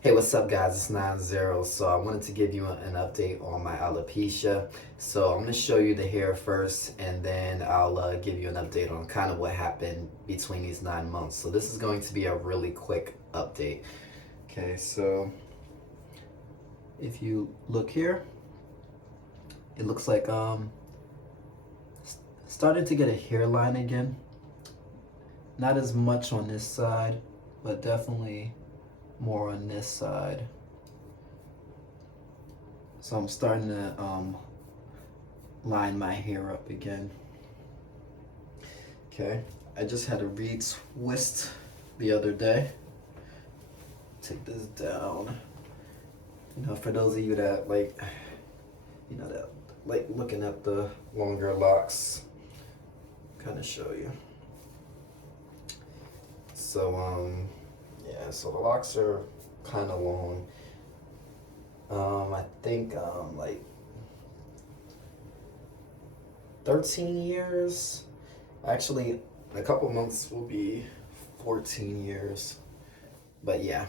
Hey, what's up, guys? It's 90. So I wanted to give you an update on my alopecia. So I'm going to show you the hair first, and then I'll give you an update on kind of what happened between these 9 months. So this is going to be a really quick update. Okay, so if you look here, it looks like started to get a hairline again. Not as much on this side, but definitely more on this side. So I'm starting to line my hair up again. Okay, I just had a retwist the other day. Take this down. For those of you that that like looking at the longer locks, kind of show you. So yeah, so the locks are kind of long. I think like 13 years. Actually, in a couple months will be 14 years. But yeah.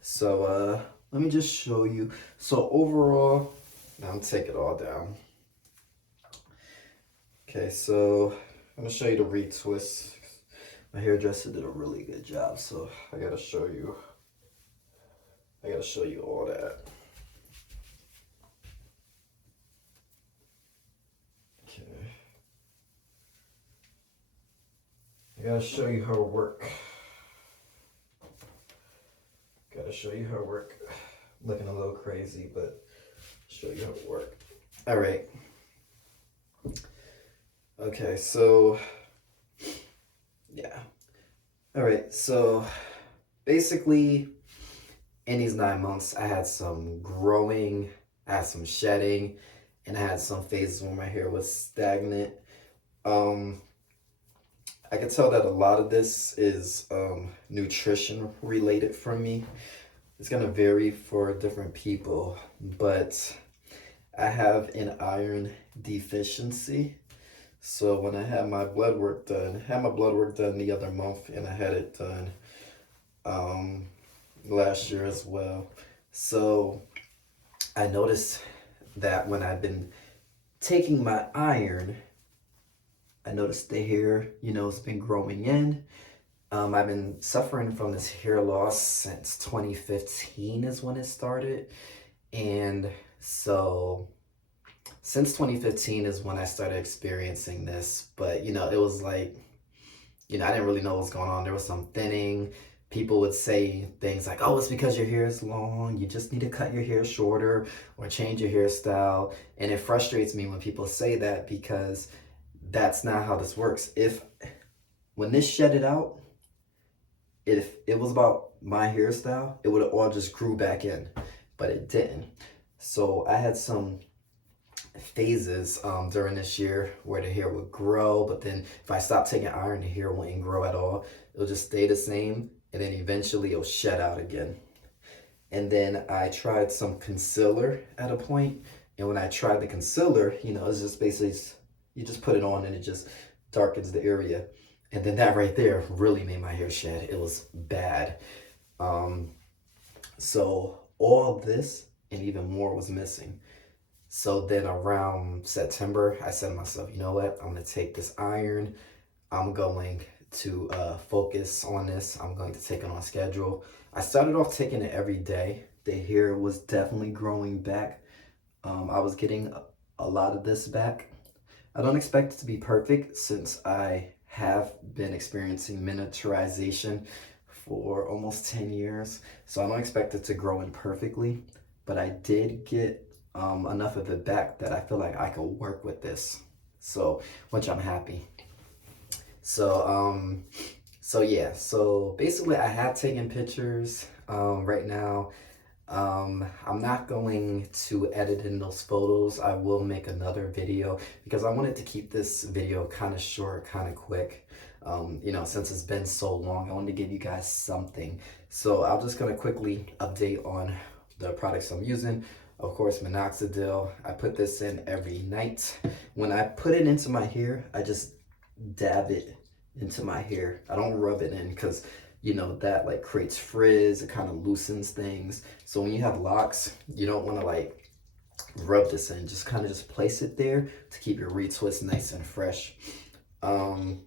So let me just show you. So overall, now I'm take it all down. Okay, so I'm gonna show you the retwist. My hairdresser did a really good job, so I gotta show you all that. Okay. I gotta show you her work. Looking a little crazy, but show you how it work. All right. Okay, so yeah. All right, so basically in these 9 months, I had some growing, I had some shedding, and I had some phases where my hair was stagnant. I can tell that a lot of this is nutrition related for me. It's gonna vary for different people, but I have an iron deficiency. So when I had my blood work done, the other month, and I had it done last year as well. So I noticed that when I've been taking my iron, I noticed the hair, it's been growing in. I've been suffering from this hair loss since 2015 is when it started. And so since 2015 is when I started experiencing this. But, it was like, I didn't really know what was going on. There was some thinning. People would say things like, oh, it's because your hair is long. You just need to cut your hair shorter or change your hairstyle. And it frustrates me when people say that because that's not how this works. When this shedded out, if it was about my hairstyle, it would have all just grew back in, but it didn't. So I had some phases during this year where the hair would grow, but then if I stopped taking iron, the hair wouldn't grow at all. It'll just stay the same, and then eventually it'll shed out again. And then I tried some concealer at a point, and when I tried the concealer, it's just basically, you just put it on and it just darkens the area. And then that right there really made my hair shed. It was bad. So all this and even more was missing. So then around September, I said to myself, you know what? I'm going to take this iron. I'm going to focus on this. I'm going to take it on schedule. I started off taking it every day. The hair was definitely growing back. I was getting a lot of this back. I don't expect it to be perfect since I have been experiencing miniaturization for almost 10 years. So I don't expect it to grow in perfectly, but I did get enough of it back that I feel like I could work with this. So, which I'm happy. So yeah, so basically I have taken pictures right now. I'm not going to edit in those photos. I will make another video because I wanted to keep this video kind of short, kind of quick. Since it's been so long, I wanted to give you guys something. So I'm just gonna quickly update on the products I'm using. Of course, minoxidil. I put this in every night. When I put it into my hair, I just dab it into my hair. I don't rub it in because you know, that like creates frizz. It kind of loosens things. So when you have locks, you don't want to like rub this in. Just kind of just place it there to keep your retwist nice and fresh. Of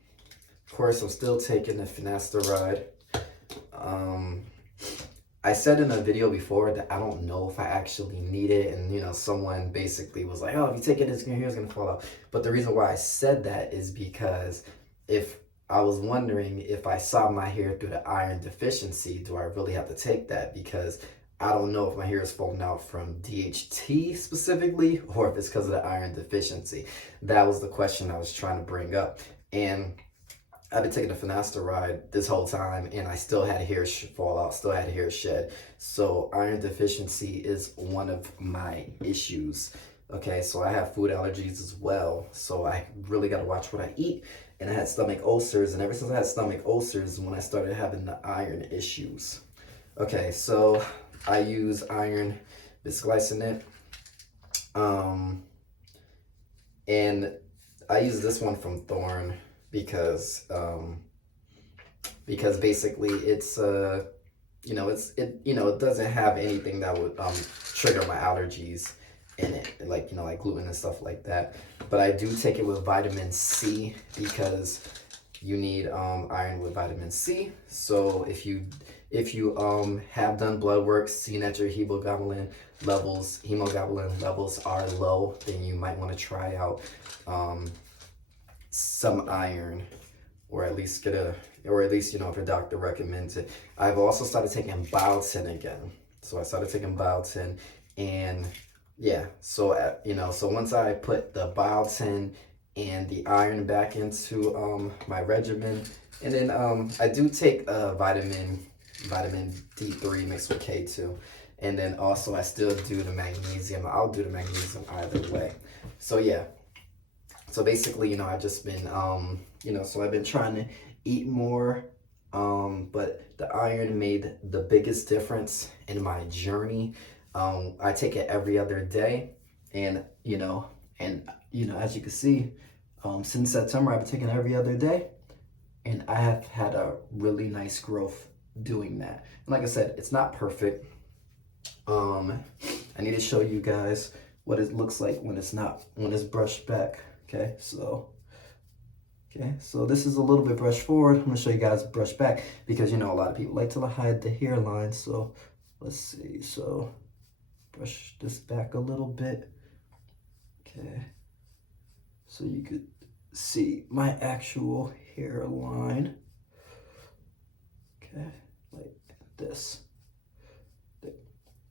course, I'm still taking the finasteride. I said in a video before that I don't know if I actually need it, and you know, someone basically was like, oh, if you take it, your hair's gonna fall out. But the reason why I said that is because if I was wondering if I saw my hair through the iron deficiency, do I really have to take that? Because I don't know if my hair is falling out from DHT specifically, or if it's because of the iron deficiency. That was the question I was trying to bring up. And I've been taking the finasteride this whole time, and I still had hair fall out, still had hair shed. So iron deficiency is one of my issues. Okay, so I have food allergies as well. So I really got to watch what I eat. And I had stomach ulcers, and ever since I had stomach ulcers, when I started having the iron issues. Okay, so I use iron bisglycinate. And I use this one from Thorne because basically it's you know, it doesn't have anything that would trigger my allergies in it, like, you know, like gluten and stuff like that. But I do take it with vitamin C because you need iron with vitamin C. So if you have done blood work, seen that your hemoglobin levels are low, then you might want to try out some iron, or at least you know, if your doctor recommends it. I've also started taking biotin again. So I started taking biotin, and yeah, so you know, so once I put the biotin and the iron back into my regimen, and then I do take vitamin D3 mixed with K2, and then also I still do the magnesium. I'll do the magnesium either way. So yeah, so basically, you know, I've just been you know, so I've been trying to eat more, but the iron made the biggest difference in my journey. I take it every other day, and you know, as you can see, since September I've been taking it every other day, and I have had a really nice growth doing that. And like I said, it's not perfect. I need to show you guys what it looks like when it's brushed back. Okay, so this is a little bit brushed forward. I'm gonna show you guys brush back, because you know, a lot of people like to hide the hairline. So let's see, so brush this back a little bit. Okay, so you could see my actual hairline. Okay, like this.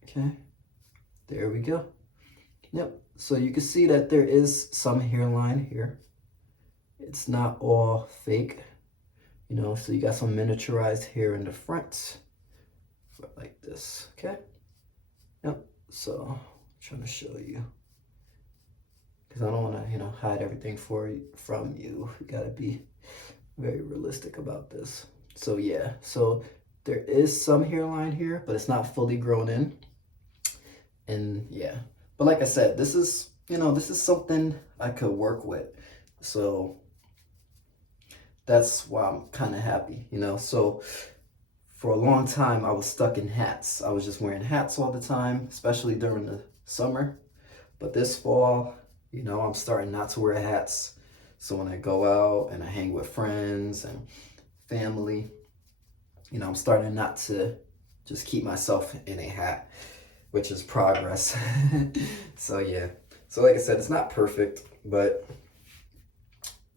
Okay, there we go. Yep, so you can see that there is some hairline here. It's not all fake, you know, so you got some miniaturized hair in the front, like this, okay? Yep, so I'm trying to show you, because I don't want to, you know, hide everything from you. You got to be very realistic about this. So yeah, so there is some hairline here, but it's not fully grown in. And yeah, but like I said, this is, you know, this is something I could work with. So that's why I'm kind of happy, you know. So for a long time, I was stuck in hats. I was just wearing hats all the time, especially during the summer. But this fall, you know, I'm starting not to wear hats. So when I go out and I hang with friends and family, you know, I'm starting not to just keep myself in a hat, which is progress. So yeah, so like I said, it's not perfect, but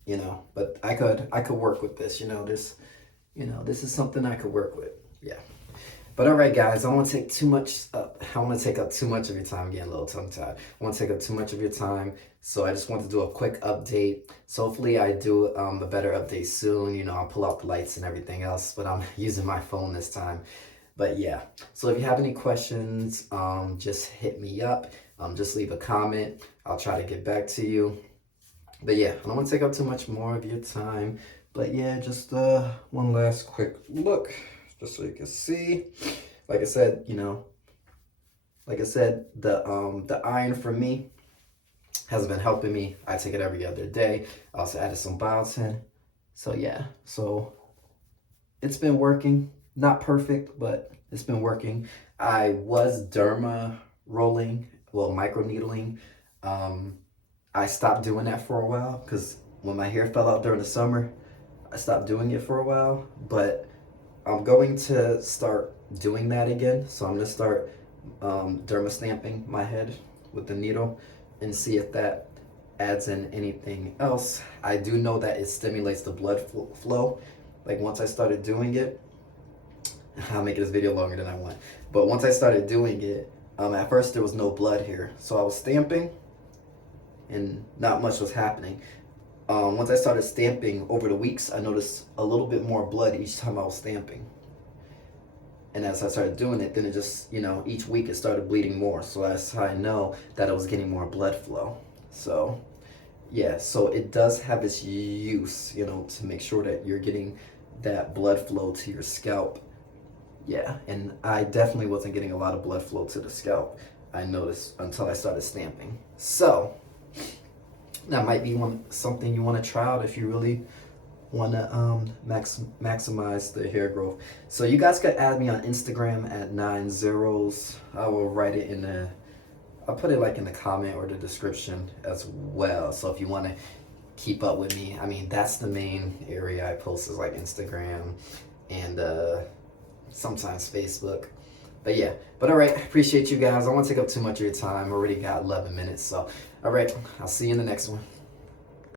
you know, but I could work with this, you know. This, you know, this is something I could work with. Yeah. But all right, guys, I don't want to take too much up. I want to take up too much of your time. I'm getting a little tongue-tied. I want to take up too much of your time, so I just want to do a quick update. So hopefully I do a better update soon. You know, I'll pull out the lights and everything else, but I'm using my phone this time. But yeah, so if you have any questions, just hit me up. Just leave a comment. I'll try to get back to you. But yeah, I don't want to take up too much more of your time. But yeah, just one last quick look, just so you can see. Like I said, you know, like I said, the iron for me has been helping me. I take it every other day. I also added some biotin. So yeah, so it's been working. not perfect, but it's been working. I was derma rolling, well, microneedling. I stopped doing that for a while because when my hair fell out during the summer, I stopped doing it for a while. But I'm going to start doing that again. So I'm going to start derma stamping my head with the needle and see if that adds in anything else. I do know that it stimulates the blood flow. Like once I started doing it, I'll make this video longer than I want. But once I started doing it, at first there was no blood here. So I was stamping and not much was happening. Once I started stamping over the weeks, I noticed a little bit more blood each time I was stamping. And as I started doing it, then it just, each week it started bleeding more. So that's how I know that I was getting more blood flow. So, yeah, so it does have its use, to make sure that you're getting that blood flow to your scalp. Yeah, and I definitely wasn't getting a lot of blood flow to the scalp, I noticed, until I started stamping. So, that might be something you want to try out if you really want to maximize the hair growth. So you guys could add me on Instagram at 9zeros. I will write it I'll put it like in the comment or the description as well. So if you want to keep up with me, I mean, that's the main area I post is like Instagram and sometimes Facebook. But yeah, all right, appreciate you guys. I don't want to take up too much of your time. I already got 11 minutes. So, all right, I'll see you in the next one.